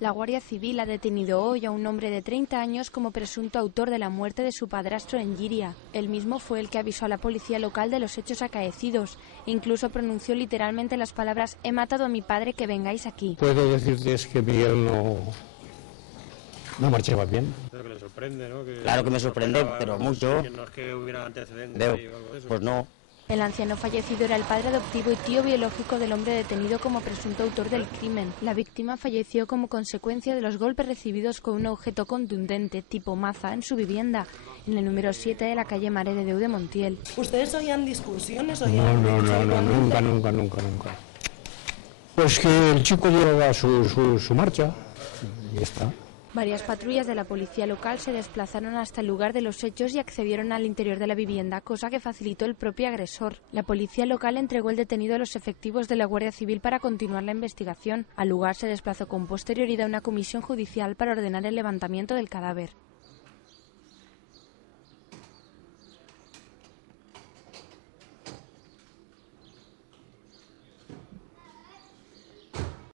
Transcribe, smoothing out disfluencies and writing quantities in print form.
La Guardia Civil ha detenido hoy a un hombre de 30 años como presunto autor de la muerte de su padrastro en Lliria. Él mismo fue el que avisó a la policía local de los hechos acaecidos e incluso pronunció literalmente las palabras «He matado a mi padre, que vengáis aquí». Puedo decirte que Miguel no marchaba bien. Pero que le sorprende, ¿no? Claro que me sorprende, pero mucho. No es que hubiera antecedentes ahí o algo de eso. Pues no. El anciano fallecido era el padre adoptivo y tío biológico del hombre detenido como presunto autor del crimen. La víctima falleció como consecuencia de los golpes recibidos con un objeto contundente tipo maza en su vivienda, en el número 7 de la calle Mare de Déu de Montiel. ¿Ustedes oían discusiones? Nunca. Pues que el chico llevaba su marcha y ya está. Varias patrullas de la policía local se desplazaron hasta el lugar de los hechos y accedieron al interior de la vivienda, cosa que facilitó el propio agresor. La policía local entregó el detenido a los efectivos de la Guardia Civil para continuar la investigación. Al lugar se desplazó con posterioridad una comisión judicial para ordenar el levantamiento del cadáver.